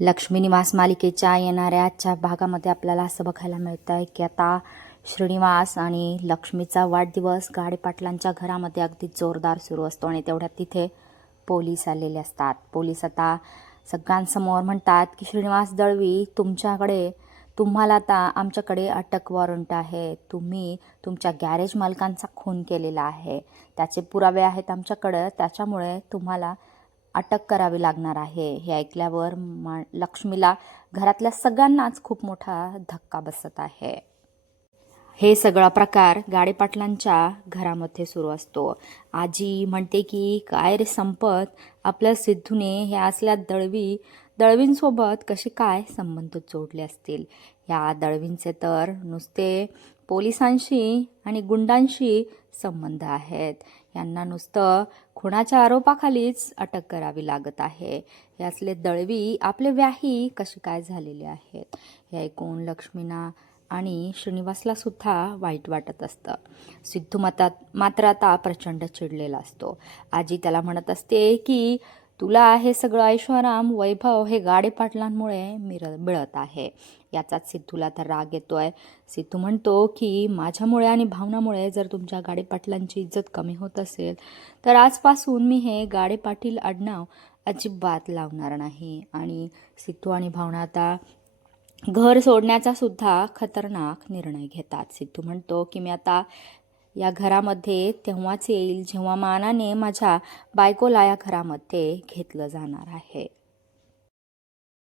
लक्ष्मी निवास मालिकेच्या येणाऱ्या आजच्या भागामध्ये आपल्याला असं बघायला मिळतं आहे की आता श्रीनिवास आणि लक्ष्मीचा वाढदिवस गाडेपाटलांच्या घरामध्ये अगदी जोरदार सुरू असतो आणि तेवढ्यात तिथे पोलीस आलेले असतात. पोलीस आता सगळ्यांसमोर म्हणतात की श्रीनिवास दळवी, तुम्हाला आता आमच्याकडे अटक वॉरंट आहे. तुम्ही तुमच्या गॅरेज मालकांचा खून केलेला आहे, त्याचे पुरावे आहेत आमच्याकडं, त्याच्यामुळे तुम्हाला अटक करावी लागणार आहे. हे ऐकल्यावर लक्ष्मीला घरातल्या सगळ्यांनाच खूप मोठा धक्का बसत आहे. हे सगळा प्रकार गाडेपाटलांच्या घरामध्ये सुरू असतो. आजी म्हणते की काय रे संपत, आपल्या सिद्धूने हे असल्या दळवींसोबत कसे काय संबंध जोडले असतील. या दळवींचे तर नुसते पोलिसांशी आणि गुंडांशी संबंध आहेत. यांना नुसतं खुनाच्या आरोपाखालीच अटक करावी लागत आहे. हे असले दळवी आपले व्याही कसे काय झालेले आहेत. हे ऐकून लक्ष्मीना आणि श्रीनिवासला सुद्धा वाईट वाटत असतं. सिद्धू मात्र आता प्रचंड चिडलेला असतो. आजी त्याला म्हणत असते की तुला हे सगळं ऐश्वराम वैभव हे गाडेपाटलांमुळे मिळत आहे. याचाच सिद्धूला तर राग येतोय. सिद्धू म्हणतो की माझ्यामुळे आणि भावनामुळे जर तुमच्या गाडेपाटलांची इज्जत कमी होत असेल तर आजपासून मी हे गाडेपाटील आडनाव अजिबात लावणार नाही. आणि सिद्धू आणि भावना आता घर सोडण्याचा सुद्धा खतरनाक निर्णय घेतात. सिद्धू म्हणतो की मी आता या घरामध्ये तेव्हाच येईल जेव्हा मानाने माझ्या बायकोला या घरामध्ये घेतलं जाणार आहे.